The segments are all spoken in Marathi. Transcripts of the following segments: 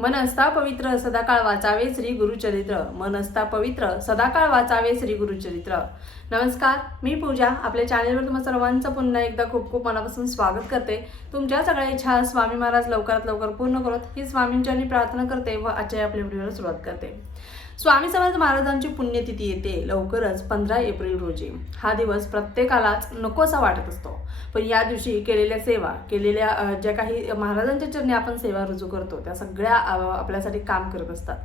मन असता पवित्र सदाकाळ वाचावे श्री गुरुचरित्र. मन असता पवित्र सदाकाळ वाचावे श्री गुरुचरित्र. नमस्कार, मी पूजा. आपल्या चॅनलवर तुम्हा सर्वांचं पुन्हा एकदा खूप खूप मनापासून स्वागत करते. तुमच्या सगळ्या इच्छा स्वामी महाराज लवकरात लवकर पूर्ण करत ही स्वामींच्यानी प्रार्थना करते व आजच्या आपल्या व्हिडिओला सुरुवात करते. स्वामी समर्थ महाराजांची पुण्यतिथी येते लवकरच 15 एप्रिल रोजी. हा दिवस प्रत्येकालाच नकोसा वाटत असतो, पण या दिवशी केलेल्या सेवा, केलेल्या ज्या काही महाराजांच्या चरणी आपण सेवा रुजू करतो त्या सगळ्या आपल्यासाठी काम करत असतात.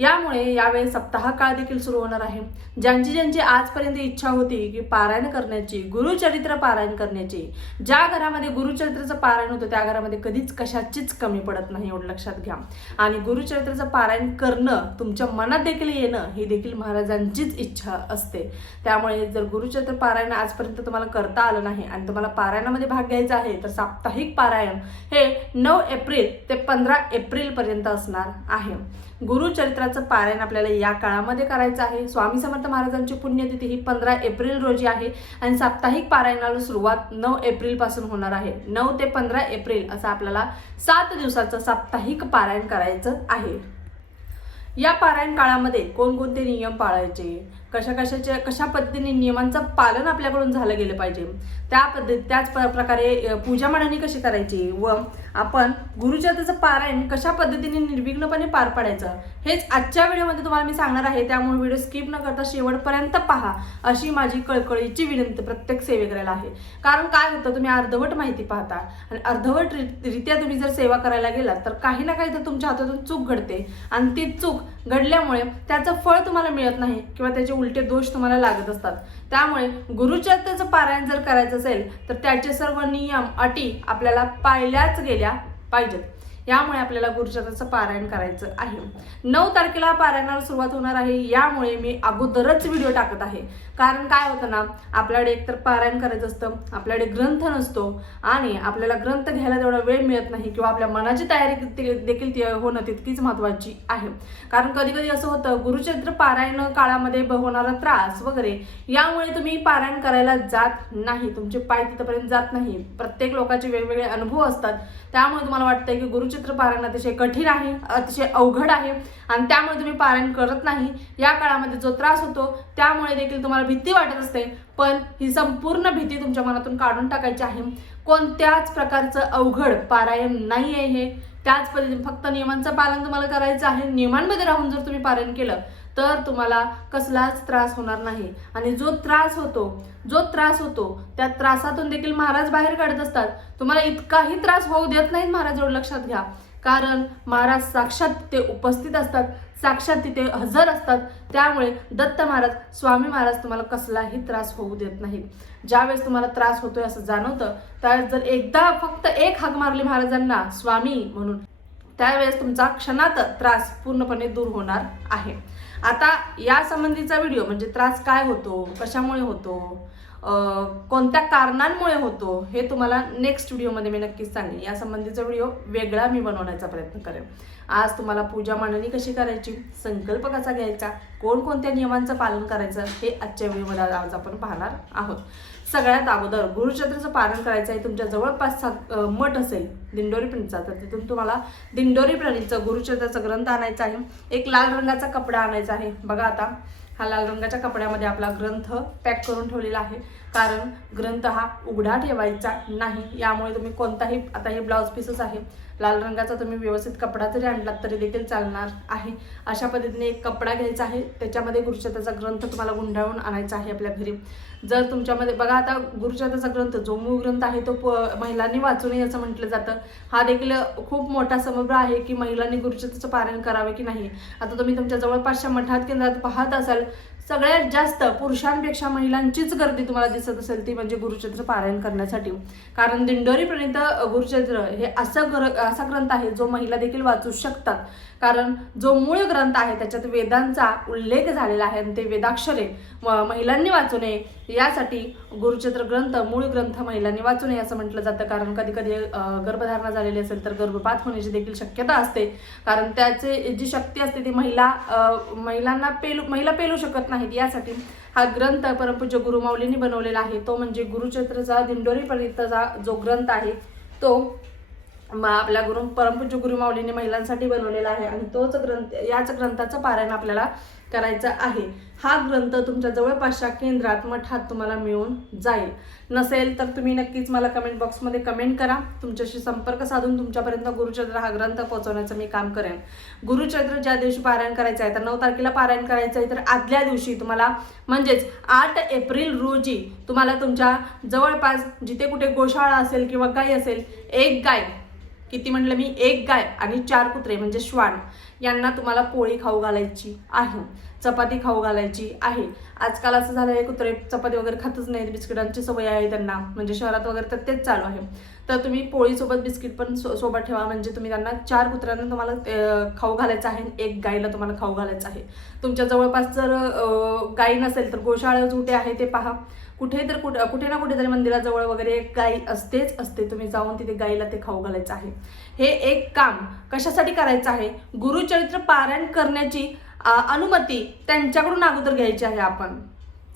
यामुळे यावेळी सप्ताह काळ देखील सुरू होणार आहे. ज्यांची ज्यांची आजपर्यंत इच्छा होती की पारायण करण्याची, गुरुचरित्र पारायण करण्याची, ज्या घरामध्ये गुरुचरित्राचं पारायण होतं त्या घरामध्ये कधीच कशाचीच कमी पडत नाही, एवढं लक्षात घ्या. आणि गुरुचरित्राचं पारायण करणं, तुमच्या मनात देखील येणं ही देखील महाराजांचीच इच्छा असते. त्यामुळे जर गुरुचरित्र पारायण आजपर्यंत तुम्हाला करता आलं नाही आणि तुम्हाला पारायणामध्ये भाग घ्यायचा आहे तर साप्ताहिक पारायण हे 9 एप्रिल ते 15 एप्रिल पर्यंत असणार आहे. गुरुचरित्राचं पारायण आपल्याला या काळामध्ये करायचं आहे. स्वामी समर्थ महाराजांची पुण्यतिथी ही 15 एप्रिल रोजी आहे आणि साप्ताहिक पारायणाला सुरुवात 9 एप्रिल पासून होणार आहे. 9 ते 15 एप्रिल असं आपल्याला 7 दिवसाचं साप्ताहिक पारायण करायचं आहे. या पारायण काळामध्ये कोणकोणते नियम पाळायचे, कशा पद्धतीने नियमांचं पालन आपल्याकडून झालं गेलं पाहिजे, त्याच प्रकारे पूजा मांडणी कशी करायची व आपण गुरुचरित्राचं पारायण कशा पद्धतीने निर्विघ्नपणे पार पाडायचं हेच आजच्या व्हिडिओमध्ये तुम्हाला मी सांगणार आहे. त्यामुळे व्हिडिओ स्किप न करता शेवटपर्यंत पहा अशी माझी कळकळीची विनंती प्रत्येक सेवेकऱ्याला आहे. कारण काय होतं, तुम्ही अर्धवट माहिती पाहता आणि अर्धवट रित्या तुम्ही जर सेवा करायला गेलात तर काही ना काही तर तुमच्या हातातून चूक घडते आणि ती चूक घडल्यामुळे त्याचं फळ तुम्हाला मिळत नाही किंवा त्याचे उलटे दोष तुम्हाला लागत असतात. त्यामुळे गुरुचरित्राचं पारायण जर करायचं असेल तर त्याचे सर्व नियम अटी आपल्याला पाळल्याच गेल्या पाहिजेत. यामुळे आपल्याला गुरुचरित्राचं पारायण करायचं आहे. 9 तारखेला पारायणाला सुरुवात होणार आहे. यामुळे मी अगोदरच व्हिडिओ टाकत आहे. कारण काय होतं ना, आपल्याकडे एकतर पारायण करायचं असतं, आपल्याकडे ग्रंथ नसतो आणि आपल्याला ग्रंथ घ्यायला तेवढा वेळ मिळत नाही किंवा आपल्या मनाची तयारी देखील होणं तितकीच महत्त्वाची आहे. कारण कधी कधी असं होतं, गुरुचरित्र पारायण काळामध्ये होणारा त्रास वगैरे यामुळे तुम्ही पारायण करायला जात नाही, तुमचे पाय तिथपर्यंत जात नाही. प्रत्येक लोकांचे वेगवेगळे अनुभव असतात. त्यामुळे तुम्हाला वाटतंय की गुरुचरित्र पारायण अतिशय कठीण आहे, अतिशय अवघड आहे आणि त्यामुळे तुम्ही पारायण करत नाही. या काळामध्ये जो त्रास होतो त्यामुळे देखील तुम्हाला भीती वाटत असते, पण ही संपूर्ण भीती तुमच्या मनातून काढून टाकायची आहे. कोणत्याच प्रकारचं अवघड पारायण नाही आहे हे. त्याच पद्धतीने फक्त नियमांचं पालन तुम्हाला करायचं आहे. नियमांमध्ये राहून जर तुम्ही पारायण केलं तर तुम्हाला कसलाच त्रास होणार नाही. आणि जो त्रास होतो त्या त्रासातून देखील महाराज बाहेर काढत असतात. तुम्हाला इतकाही त्रास होऊ देत नाहीत महाराज, एवढं लक्षात घ्या. कारण महाराज साक्षात तिथे उपस्थित असतात, साक्षात तिथे हजर असतात. त्यामुळे दत्त महाराज, स्वामी महाराज तुम्हाला कसलाही त्रास होऊ देत नाहीत. ज्यावेळेस तुम्हाला त्रास होतोय असं जाणवतं त्यावेळेस जर एकदा फक्त एक हाक मारली महाराजांना स्वामी म्हणून, त्यावेळेस तुमचा क्षणात त्रास पूर्णपणे दूर होणार आहे. आता या संबंधीचा व्हिडिओ म्हणजे त्रास काय होतो, कशामुळे होतो, कोणत्या कारणांमुळे होतो हे तुम्हाला नेक्स्ट व्हिडिओमध्ये मी नक्कीच सांगेन. या संबंधीचा व्हिडिओ वेगळा मी बनवण्याचा प्रयत्न करेन. आज तुम्हाला पूजा मांडणी कशी करायची, संकल्प कसा घ्यायचा, कोणकोणत्या नियमांचं पालन करायचं हे आजच्या व्हिडिओमध्ये आज आपण पाहणार आहोत. सगळ्यात अगोदर गुरुचरित्राचं पारायण करायचं आहे. तुमच्या जवळपास मठ असेल दिंडोरी प्रणीतचा तर तिथून तुम्हाला दिंडोरी प्रणीतचं गुरुचरित्राचा ग्रंथ आणायचा आहे. एक लाल रंगाचा कपडा आणायचा आहे. बघा आता हा लाल रंगाच्या कपड्यामध्ये आपला ग्रंथ पॅक करून ठेवलेला आहे. कारण ग्रंथ हा उघडा ठेवायचा नाही. यामुळे तुम्ही कोणताही, आता हे ब्लाउज पीसच आहे लाल रंगाचा, तुम्ही व्यवस्थित कपडा जरी आणलात तरी देखील चालणार आहे. अशा पद्धतीने एक कपडा घ्यायचा आहे, त्याच्यामध्ये गुरुचरित्राचा ग्रंथ तुम्हाला गुंडाळून आणायचा आहे आपल्या घरी. जर तुमच्यामध्ये बघा आता गुरुचरित्राचा ग्रंथ जो मूळ ग्रंथ आहे तो महिलांनी वाचू नये असं म्हटलं जातं. हा देखील खूप मोठा समग्र आहे की महिलांनी गुरुचरित्राचं पारायण करावे की नाही. आता तुम्ही तुमच्या जवळपासच्या मठात केंद्रात पाहत असाल, सगळ्यात जास्त पुरुषांपेक्षा महिलांचीच गर्दी तुम्हाला दिसत असेल ती म्हणजे गुरुचरित्र पारायण करण्यासाठी. कारण दिंडोरी प्रणीत गुरुचरित्र हे असा ग्रंथ आहे जो महिला देखील वाचू शकतात. कारण जो मूळ ग्रंथ आहे त्याच्यात वेदांचा उल्लेख झालेला आहे आणि ते वेदाक्षरे महिलांनी वाचू नये यासाठी गुरुचरित्र ग्रंथ, मूळ ग्रंथ महिलांनी वाचू नये असं म्हटलं जातं. कारण कधी कधी गर्भधारणा झालेली असेल तर गर्भपात होण्याची देखील शक्यता असते. कारण त्याचे जी शक्ती असते ती महिला पेलू शकत नाहीत. यासाठी हा ग्रंथ परमपूज्य गुरुमाऊलींनी बनवलेला आहे. तो म्हणजे गुरुचरित्राचा दिंडोरी प्रणीतचा जो ग्रंथ आहे तो आपल्या परमपूज्य गुरु माऊलीने महिलांसाठी बनवलेला आहे आणि तोच ग्रंथ, याच ग्रंथाचं पारायण आपल्याला करायचं आहे. हा ग्रंथ तुमच्या जवळपासच्या केंद्रात, मठात तुम्हाला मिळून जाईल. नसेल तर तुम्ही नक्कीच मला कमेंट बॉक्समध्ये कमेंट करा. तुमच्याशी संपर्क साधून तुमच्यापर्यंत गुरुचरित्र हा ग्रंथ पोहोचवण्याचं मी काम करेन. गुरुचरित्र ज्या दिवशी पारायण करायचं आहे, तर 9 तारखेला पारायण करायचं आहे, तर आदल्या दिवशी तुम्हाला म्हणजेच 8 एप्रिल रोजी तुम्हाला तुमच्या जवळपास जिथे कुठे गोशाळा असेल किंवा गाय असेल, एक गाय, किती म्हटलं मी, एक गाय आणि 4 कुत्रे म्हणजे श्वान यांना तुम्हाला पोळी खाऊ घालायची आहे, चपाती खाऊ घालायची आहे. आजकाल असं झालं आहे, कुत्रे चपाती वगैरे खातच नाहीत, बिस्किटांची सवय आहे त्यांना, म्हणजे शहरात वगैरे तर तेच चालू आहे. तर तुम्ही पोळीसोबत बिस्किट पण सोबत ठेवा, म्हणजे तुम्ही त्यांना 4 कुत्र्यांना तुम्हाला खाऊ घालायचं आहे, एक गायीला तुम्हाला खाऊ घालायचं आहे. तुमच्या जवळपास जर गायी नसेल तर गोशाळा कुठे आहे ते पहा. कुठे ना कुठेतरी मंदिराजवळ वगैरे एक गाई असतेच असते. तुम्ही जाऊन तिथे गाईला ते खाऊ घालायचं आहे. हे एक काम कशासाठी करायचं आहे, गुरुचरित्र पारायण करण्याची अनुमती त्यांच्याकडून अगोदर घ्यायची आहे. आपण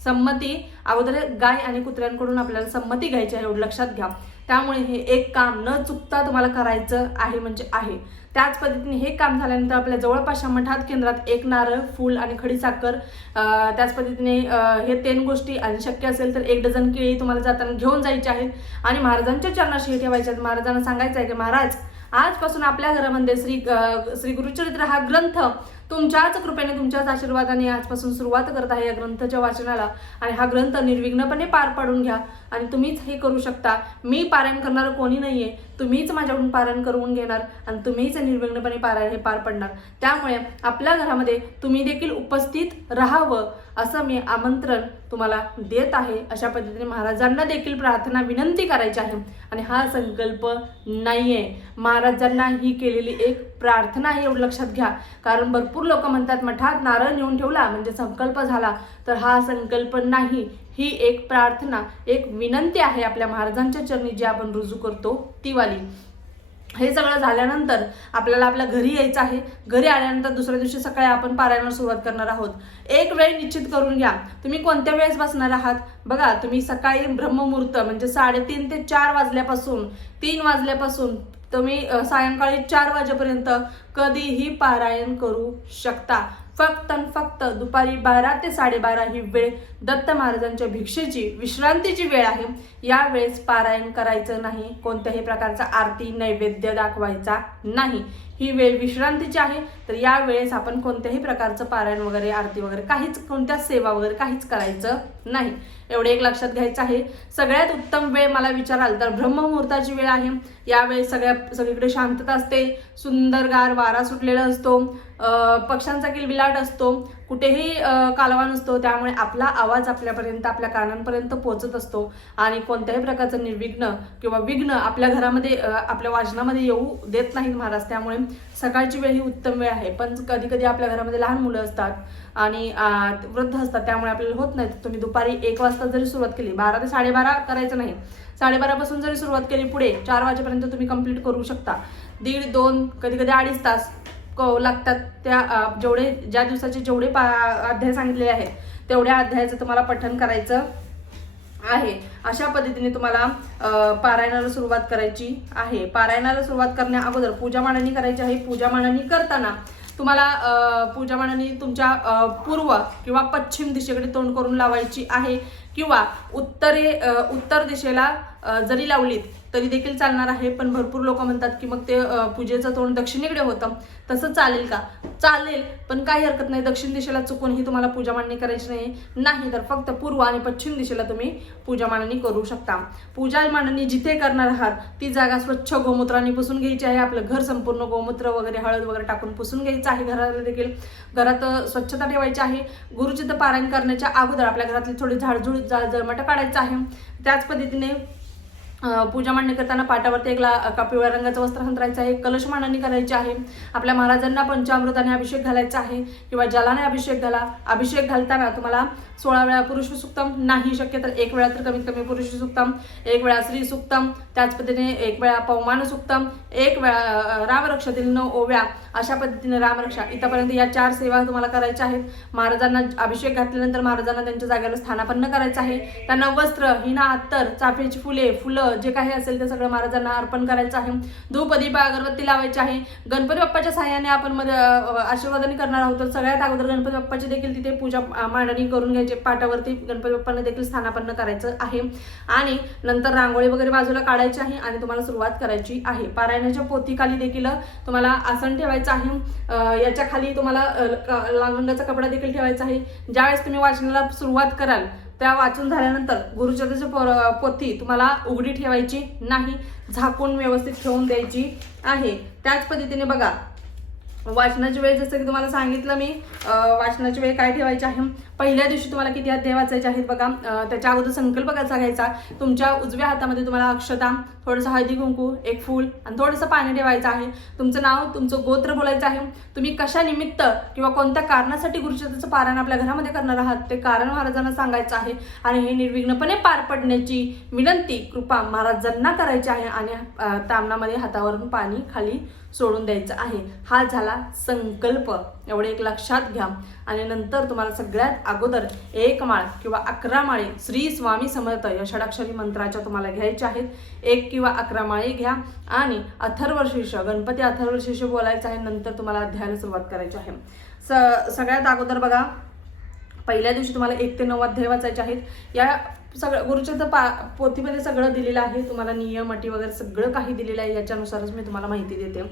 संमती अगोदर गाय आणि कुत्र्यांकडून आपल्याला संमती घ्यायची आहे, एवढं लक्षात घ्या. त्यामुळे हे एक काम न चुकता तुम्हाला करायचं आहे म्हणजे आहे. त्याच पद्धतीने हे काम झाल्यानंतर आपल्या जवळपासच्या मठात केंद्रात एक नारळ, फूल आणि खडीसाखर, त्याच पद्धतीने हे 3 गोष्टी आणि शक्य असेल तर 1 डझन केळी तुम्हाला जाताना घेऊन जायची आहेत आणि महाराजांच्या चरणाशी ठेवायचे आहेत. महाराजांना सांगायचं आहे की महाराज, आजपासून आपल्या घरामध्ये श्री गुरुचरित्र हा ग्रंथ तुमच्याच कृपेने, तुमच्याच आशीर्वादाने आजपासून सुरुवात करत आहे या ग्रंथाच्या वाचनाला, आणि हा ग्रंथ निर्विघ्नपणे पार पाडून घ्या आणि तुम्हीच हे करू शकता. मी पारायण करणारं कोणी नाहीये, तुम्हीच माझ्याकडून पारायण करून घेणार आणि तुम्हीच निर्विघ्नपणे पारायण हे पार पडणार. त्यामुळे आपल्या घरामध्ये तुम्ही देखील उपस्थित राहावं असं मी आमंत्रण तुम्हाला देत आहे. अशा पद्धतीने महाराजांना देखील प्रार्थना विनंती करायची आहे आणि हा संकल्प नाहीये, महाराजांना ही केलेली एक प्रार्थना आहे, एवढं लक्षात घ्या. कारण भरपूर लोक म्हणतात मठात नारळ नेऊन ठेवला म्हणजे संकल्प झाला, तर हा संकल्प नाही, ही एक प्रार्थना, एक विनंती आहे आपल्या महाराजांच्या चरणी जी आपण रुजू करतो ती वाली. हे सगळं झाल्यानंतर आपल्याला आपल्या घरी यायचं आहे. घरी आल्यानंतर दुसऱ्या दिवशी सकाळी आपण पारायणाला सुरुवात करणार आहोत. एक वेळ निश्चित करून घ्या, तुम्ही कोणत्या वेळेस बसणार आहात. बघा, तुम्ही सकाळी ब्रह्ममुहूर्त म्हणजे 3:30 ते 4 वाजल्यापासून, 3 वाजल्यापासून तुम्ही सायंकाळी 4 वाजेपर्यंत कधीही पारायण करू शकता. फक्त दुपारी 12 ते 12:30 ही वेळ दत्त महाराजांच्या भिक्षेची, विश्रांतीची वेळ आहे. या वेळेस पारायण करायचं नाही, कोणत्याही प्रकारचा आरती नैवेद्य दाखवायचा नाही. ही वेळ विश्रांतीची आहे, तर या वेळेस आपण कोणत्याही प्रकारचं पारायण वगैरे, आरती वगैरे काहीच, कोणत्या सेवा वगैरे काहीच करायचं नाही. एवढे एक लक्षात घ्यायचं आहे. सगळ्यात उत्तम वेळ मला विचाराल तर ब्रह्ममुहूर्ताची वेळ आहे. यावेळेस सगळीकडे शांतता असते, सुंदरगार वारा सुटलेला असतो, पक्ष्यांचा किलबिलाट असतो, कुठेही कालवा नसतो. त्यामुळे आपला आवाज आपल्यापर्यंत, आपल्या कानांपर्यंत पोहोचत असतो आणि कोणत्याही प्रकारचं निर्विघ्न किंवा विघ्न आपल्या घरामध्ये, आपल्या वाचनामध्ये येऊ देत नाहीत महाराज. त्यामुळे सकाळची वेळ ही उत्तम वेळ आहे. पण कधी कधी आपल्या घरामध्ये लहान मुलं असतात आणि वृद्ध असतात, त्यामुळे आपल्याला होत नाही. तुम्ही दुपारी 1 वाजता जरी सुरुवात केली, 12 ते 12:30 करायचं नाही, 12:30 पासून जरी सुरुवात केली, पुढे 4 वाजेपर्यंत तुम्ही कंप्लीट करू शकता. 1.5, 2, कधी कधी 2.5 तास लागतात. त्या ज्या दिवसाचे जेवढे अध्याय सांगितलेले आहेत तेवढ्या अध्यायाचं तुम्हाला पठण करायचं आहे. अशा पद्धतीने तुम्हाला पारायणाला सुरुवात करायची आहे. पारायणाला सुरुवात करण्या अगोदर पूजा मांडणी करायची आहे. पूजा मांडणी करताना तुम्हाला पूजा मांडणी तुमच्या पूर्व किंवा पश्चिम दिशेकडे तोंड करून लावायची आहे, किंवा उत्तर दिशेला जरी लावलीत तरी देखील चालणार आहे. पण भरपूर लोक म्हणतात की मग ते पूजेचं तोंड दक्षिणेकडे होतं, तसं चालेल का? चालेल, पण काही हरकत नाही. दक्षिण दिशेला चुकूनही तुम्हाला पूजा मांडणी करायची नाही, तर फक्त पूर्व आणि पश्चिम दिशेला तुम्ही पूजा मांडणी करू शकता. पूजा मांडणी जिथे करणार आहात ती जागा स्वच्छ गोमूत्राने पुसून घ्यायची आहे. आपलं घर संपूर्ण गोमूत्र वगैरे, हळद वगैरे टाकून पुसून घ्यायचं आहे. घराला देखील घरात स्वच्छता ठेवायची आहे. गुरुचित्र पारायण करण्याच्या अगोदर आपल्या घरातली थोडी झाडझूड, जळमट काढायचं आहे. त्याच पद्धतीने पूजा मांडणी करताना पाटावरती एक पिवळ्या रंगाचं वस्त्र अंतरायचं आहे. कलश मांडणी करायची आहे. आपल्या महाराजांना पंचामृताने अभिषेक घालायचा आहे किंवा जलाने अभिषेक घाला. अभिषेक घालताना तुम्हाला 16 वेळा पुरुष सुक्तम, नाही शक्य तर 1 वेळा तर कमीत कमी पुरुष सुक्तम, 1 वेळा स्त्री सुक्तम, त्याच पद्धतीने 1 वेळा पवमान सुक्तम, 1 वेळा रामरक्षातील 9 ओव्या, अशा पद्धतीने रामरक्षा, इथपर्यंत या 4 सेवा तुम्हाला करायच्या आहेत. महाराजांना अभिषेक घातल्यानंतर महाराजांना त्यांच्या जागेवर स्थानापन्न करायचं आहे. त्यांना वस्त्र, हिना, अत्तर, चाफ्याची फुले, फुलं, फळं जे काही असेल ते सगळं महाराजांना अर्पण करायचं आहे. धूप दीप अगरबत्ती लावायची आहे. गणपती बाप्पाच्या सहाय्याने आपण आशीर्वादाने करणार आहोत. तर सगळ्यात अगोदर गणपती बाप्पाची देखील तिथे पूजा मांडणी करून घ्यायची. पाटावरती गणपती बाप्पांना देखील स्थानापन्न करायचं आहे आणि नंतर रांगोळी वगैरे बाजूला काढायची आहे आणि तुम्हाला सुरुवात करायची आहे. पारायणाच्या पोथीखाली देखील तुम्हाला आसन ठेवायचं आहे. याच्या खाली तुम्हाला लाल रंगाचा कपडा देखील ठेवायचा आहे. ज्यावेळेस तुम्ही वाचनाला सुरुवात कराल त्या वाचून झाल्यानंतर गुरुचरित्राची पोथी तुम्हाला उघडी ठेवायची नाही, झाकून व्यवस्थित ठेवून द्यायची आहे. त्याच पद्धतीने बघा वाचनाची वेळ जसं की तुम्हाला सांगितलं मी, वाचनाची वेळ काय ठेवायची आहे. पहिल्या दिवशी तुम्हाला किती अध्याय वाचायचे आहेत बघा. त्याच्या अगोदर संकल्प कसा घ्यायचा. तुमच्या उजव्या हातामध्ये तुम्हाला अक्षता, थोडंसं हळदी कुंकू, एक फूल आणि थोडंसं पाणी ठेवायचं आहे. तुमचं नाव, तुमचं गोत्र बोलायचं आहे. तुम्ही कशा निमित्त किंवा कोणत्या कारणासाठी गुरुचरित्राचं पारायण आपल्या घरामध्ये करणार आहात ते कारण महाराजांना सांगायचं आहे आणि हे निर्विघ्नपणे पार पडण्याची विनंती कृपा महाराजांना करायची आहे आणि तामणामध्ये हातावरून पाणी खाली सोडून द्यायचं आहे. हा झाला संकल्प. एवढे एक लक्षात घ्या. आणि नंतर तुम्हाला सगळ्यात अगोदर 1 माळ किंवा 11 माळे श्री स्वामी समर्थ या षडाक्षरी मंत्राच्या तुम्हाला घ्यायच्या आहेत. 1 किंवा 11 माळे घ्या आणि अथर्वशीर्ष गणपती अथर्वशीर्ष बोलायचं आहे. नंतर तुम्हाला अध्यायाला सुरुवात करायची आहे. सगळ्यात अगोदर बघा पहिल्या दिवशी तुम्हाला 1 ते 9 अध्याय वाचायचे आहेत. या सगळं गुरुचरित्र पोथीमध्ये सगळं दिलेलं आहे. तुम्हाला नियम अटी वगैरे सगळं काही दिलेलं आहे. याच्यानुसारच मी तुम्हाला माहिती देते.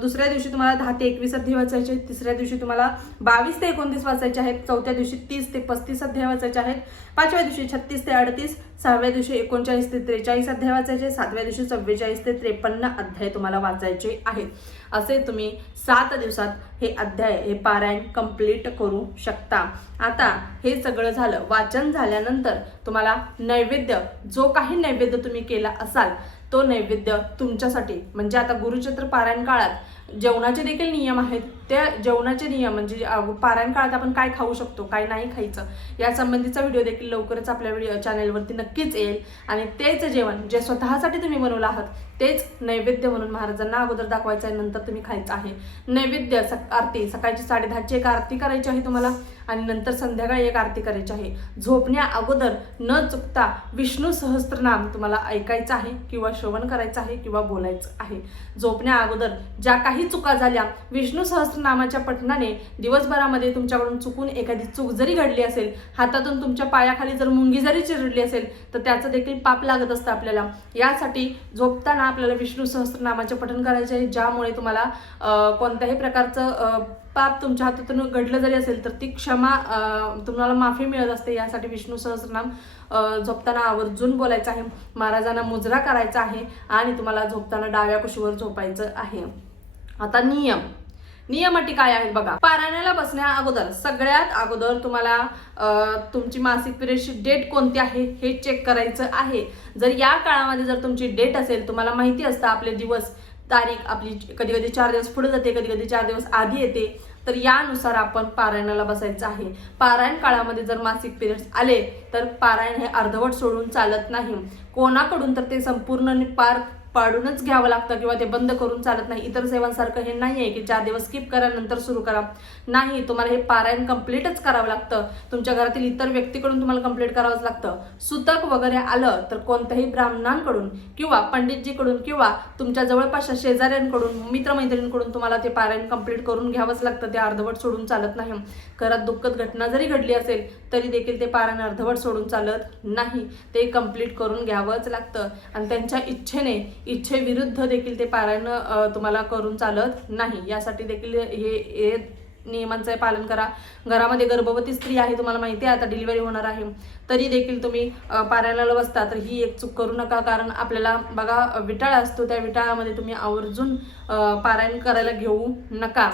दुसऱ्या दिवशी तुम्हाला 10 ते 21 अध्याय वाचायचे आहेत. तिसऱ्या दिवशी तुम्हाला 22 ते 29 वाचायचे आहेत. चौथ्या दिवशी 30 ते 35 अध्याय वाचायचे आहेत. पाचव्या दिवशी 36 ते 38. सहाव्या दिवशी 39 ते 43 अध्याय वाचायचे. सातव्या दिवशी 44 ते 53 अध्याय तुम्हाला वाचायचे आहेत. असे तुम्ही 7 दिवसात हे अध्याय हे पारायण कंप्लीट करू शकता. आता हे सगळं झालं. वाचन झाल्यानंतर तुम्हाला नैवेद्य, जो काही नैवेद्य तुम्ही केला असाल तो नैवेद्य तुमच्यासाठी, म्हणजे आता गुरुचरित्र पारायण काळात जेवणाचे देखील नियम आहेत. त्या जेवणाचे नियम म्हणजे पारायण काळात आपण काय खाऊ शकतो, काय नाही खायचं या संबंधीचा व्हिडिओ देखील लवकरच आपल्या चॅनेलवरती नक्कीच येईल. आणि तेच जेवण जे स्वतःसाठी तुम्ही बनवलं आहात तेच नैवेद्य म्हणून महाराजांना अगोदर दाखवायचं आहे, नंतर तुम्ही खायचं आहे. नैवेद्य आरती सकाळची 10:30ची एक आरती करायची आहे तुम्हाला आणि नंतर संध्याकाळी एक आरती करायची आहे. झोपण्या अगोदर न चुकता विष्णू सहस्त्रनाम तुम्हाला ऐकायचं आहे किंवा श्रवण करायचं आहे किंवा बोलायचं आहे. झोपण्या अगोदर ज्या काही चुका झाल्या विष्णू सहस्त्रनामाच्या पठणाने दिवसभरामध्ये तुमच्याकडून चुकून एखादी चूक जरी घडली असेल, हातातून तुमच्या पायाखाली जर मुंगी जरी चिरडली असेल तर त्याचं देखील पाप लागत असतं आपल्याला. यासाठी झोपताना आपल्याला विष्णू सहस्त्रनामाचे पठण करायचे आहे. ज्यामुळे तुम्हाला कोणत्याही प्रकारचं पाप तुमच्या हातातून घडलं जरी असेल तर ती क्षमा तुम्हाला माफी मिळत असते. यासाठी विष्णू सहस्त्रनाम झोपताना आवर्जून बोलायचं आहे. महाराजांना मुजरा करायचा आहे आणि तुम्हाला झोपताना डाव्या कुशीवर झोपायचं आहे. आता नियम अटी काय आहेत बघा. पारायणाला बसण्या अगोदर सगळ्यात अगोदर तुम्हाला तुमची मासिक पिरियडची डेट कोणती आहे हे चेक करायचं आहे. जर या काळामध्ये जर तुमची डेट असेल, तुम्हाला माहिती असतं आपले दिवस तारीख आपली कधी कधी 4 दिवस पुढे जाते, कधी कधी 4 दिवस आधी येते, तर यानुसार आपण पारायणाला बसायचं आहे. पारायण काळामध्ये जर मासिक पिरियड्स आले तर पारायण हे अर्धवट सोडून चालत नाही. कोणाकडून तर ते संपूर्ण पार पाडूनच घ्यावं लागतं किंवा ते बंद करून चालत नाही. इतर सेवांसारखं हे नाही आहे की 4 दिवस स्किप करा नंतर सुरू करा. नाही, तुम्हाला हे पारायण कंप्लीटच करावं लागतं. तुमच्या घरातील इतर व्यक्तीकडून तुम्हाला कंप्लीट करावंच लागतं. सुतक वगैरे आलं तर कोणत्याही ब्राह्मणांकडून किंवा पंडितजीकडून किंवा तुमच्या जवळपासच्या शेजाऱ्यांकडून मित्रमैत्रिणींकडून तुम्हाला ते पारायण कंप्लीट करून घ्यावंच लागतं. ते अर्धवट सोडून चालत नाही. घरात दुःखद घटना जरी घडली असेल तरी देखील ते पारायण अर्धवट सोडून चालत नाही. ते कंप्लीट करून घ्यावंच लागतं आणि त्यांच्या इच्छेविरुद्ध देखील ते पारायण तुम्हाला करून चालत नाही. यासाठी देखील हे नियमांचं पालन करा. घरामध्ये गर्भवती स्त्री आहे, तुम्हाला माहिती आहे आता डिलिव्हरी होणार आहे, तरी देखील तुम्ही पारायणाला बसता तर ही एक चूक करू नका. कारण आपल्याला बघा विटाळ असतो, त्या विटाळामध्ये तुम्ही आवर्जून पारायण करायला घेऊ नका.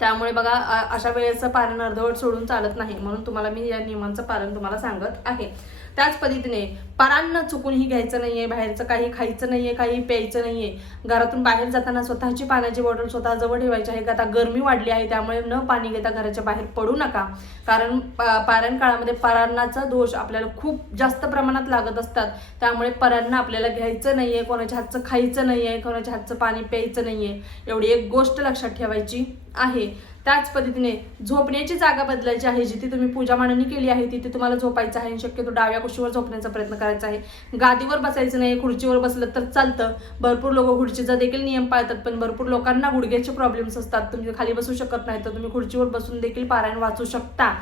त्यामुळे बघा अशा वेळेचं पारायण अर्धवट सोडून चालत नाही. म्हणून तुम्हाला मी या नियमांचं पालन तुम्हाला सांगत आहे. त्याच पद्धतीने पारायण चुकूनही घ्यायचं नाहीये, बाहेरचं काही खायचं नाहीये, काही प्यायचं नाहीये. घरातून बाहेर जाताना स्वतःची पाण्याची बॉटल स्वतः जवळ ठेवायची आहे. आता गरमी वाढली आहे त्यामुळे न पाणी घेता घराच्या बाहेर पडू नका. कारण पारायण काळामध्ये पारायणाचा दोष आपल्याला खूप जास्त प्रमाणात लागत असतात. त्यामुळे पारायण आपल्याला घ्यायचं नाहीये, कोणाच्या हातचं खायचं नाहीये, कोणाच्या हातचं पाणी प्यायचं नाहीये. एवढी एक गोष्ट लक्षात ठेवायची आहे. त्याच पद्धतीने झोपण्याची जागा बदलायची आहे. जिथे तुम्ही पूजा मांडणी केली आहे तिथे तुम्हाला झोपायचं आहे. शक्यतो डाव्या कुशीवर झोपण्याचा प्रयत्न करायचा आहे. गादीवर बसायचं नाही. खुर्चीवर बसलं तर चालतं. भरपूर लोक खुर्चीचा देखील नियम पाळतात, पण भरपूर लोकांना गुडघ्याचे प्रॉब्लेम्स असतात. तुम्ही खाली बसू शकत नाही, तर तुम्ही खुर्चीवर बसून देखील पारायण वाचू शकता.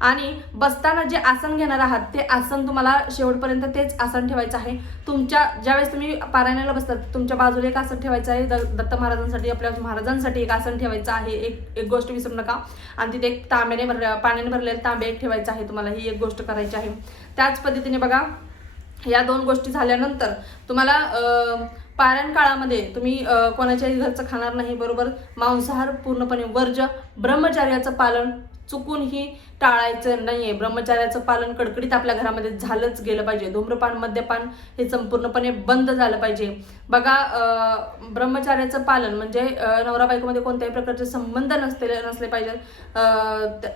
आणि बसताना जे आसन घेणार आहात ते आसन तुम्हाला शेवटपर्यंत तेच आसन ठेवायचं आहे. तुमच्या ज्यावेळेस तुम्ही पारायणाला बसतात तुमच्या बाजूला एक आसन ठेवायचं आहे. दत्त महाराजांसाठी, आपल्या महाराजांसाठी एक आसन ठेवायचं आहे. एक गोष्ट विसरू नका. आणि तिथे एक पाण्याने भरलेलं तांबे एक ठेवायचं आहे. तुम्हाला ही एक गोष्ट करायची आहे. त्याच पद्धतीने बघा, या 2 गोष्टी झाल्यानंतर तुम्हाला पारायण काळामध्ये तुम्ही कोणाच्याही घरचं खाणार नाही, बरोबर. मांसाहार पूर्णपणे वर्ज्य. ब्रह्मचर्याचं पालन चुकूनही टाळायचं नाहीये. ब्रह्मचर्याचं पालन कडकडीत आपल्या घरामध्ये झालंच गेलं पाहिजे. धूम्रपान, मद्यपान हे संपूर्णपणे बंद झालं पाहिजे. बघा, ब्रह्मचर्याचं पालन म्हणजे नवरा बायकोमध्ये कोणत्याही प्रकारचे संबंध नसले पाहिजेत.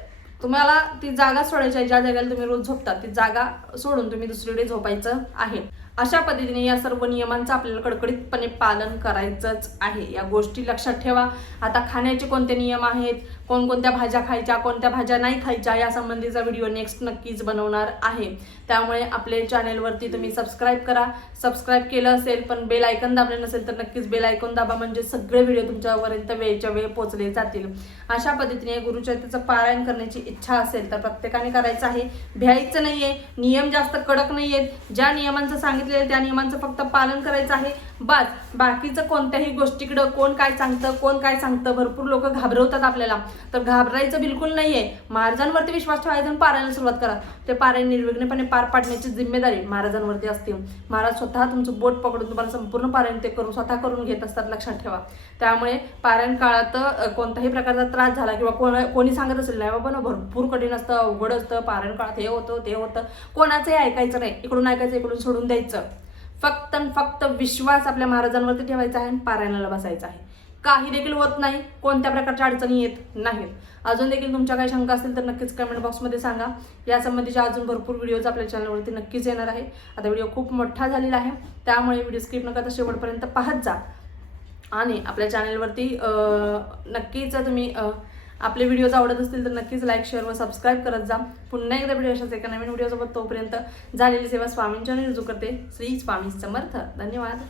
तुम्हाला ती जागा सोडायची आहे. ज्या जागेला तुम्ही रोज झोपता ती जागा सोडून तुम्ही दुसरीकडे झोपायचं आहे. अशा पद्धतीने या सर्व नियमांचं आपल्याला कडकडीतपणे पालन करायचंच आहे. या गोष्टी लक्षात ठेवा. आता खाण्याचे कोणते नियम आहेत, कोणकोणत्या भाज्या खायच्या, कोणत्या भाज्या नाही खायच्या, या संबंधीचा व्हिडिओ नेक्स्ट नक्कीच बनवणार आहे. त्यामुळे आपले चॅनेलवरती तुम्ही सबस्क्राईब करा. सबस्क्राईब केलं असेल पण बेल आयकॉन दाबले नसेल तर नक्कीच बेल आयकॉन दाबा, म्हणजे सगळे व्हिडिओ तुमच्यापर्यंत वेळच्या वेळ पोहोचले जातील. अशा पद्धतीने गुरुचरित्राचं पारायण करण्याची इच्छा असेल तर प्रत्येकाने करायचं आहे. भ्यायचं नाहीये. नियम जास्त कडक नाहीयेत. ज्या नियमांचं सांगितलेलं त्या नियमांचं फक्त पालन करायचं आहे बस. बाकीचं कोणत्याही गोष्टीकडं कोण काय सांगतं भरपूर लोक घाबरवतात आपल्याला, तर घाबरायचं बिलकुल नाहीये. महाराजांवरती विश्वास ठेवायचा आणि पारायणाला सुरुवात करा. ते पारायण निर्विघ्नपणे पार पाडण्याची जिम्मेदारी महाराजांवरती असते. महाराज स्वतः तुमचं बोट पकडून तुम्हाला संपूर्ण पारायण ते स्वतः करून घेत असतात, लक्षात ठेवा. त्यामुळे पारायण काळात कोणत्याही प्रकारचा त्रास झाला किंवा कोणी सांगत असेल नाही बाबा ना भरपूर कठीण असतं, अवघड असतं, पारायण काळात हे होतं ते होतं, कोणाचंही ऐकायचं नाही. इकडून ऐकायचं, इकडून सोडून द्यायचं. फक्त विश्वास आपल्या महाराजांवरती ठेवायचा आहे आणि पारायणाला बसायचं आहे. काही देखील होत नाही, कोणत्या प्रकारच्या अडचणी येत नाहीत. अजून देखील तुमच्या काही शंका असतील तर नक्कीच कमेंट बॉक्समध्ये सांगा. या संबंधीचे अजून भरपूर व्हिडिओज आपल्या चॅनलवरती नक्कीच येणार आहे. आता व्हिडिओ खूप मोठा झालेला आहे, त्यामुळे व्हिडिओ स्किप न करता शेवटपर्यंत पाहत जा. आणि आपल्या चॅनलवरती नक्कीच तुम्ही आपले व्हिडिओज आवडत असतील तर नक्कीच लाईक, शेअर व सबस्क्राईब करत जा. पुन्हा एकदा व्हिडिओ अशाच एका नवीन व्हिडिओसोबत, तोपर्यंत झालेली सेवा स्वामींच्या रुजू करते. श्री स्वामी समर्थ. धन्यवाद.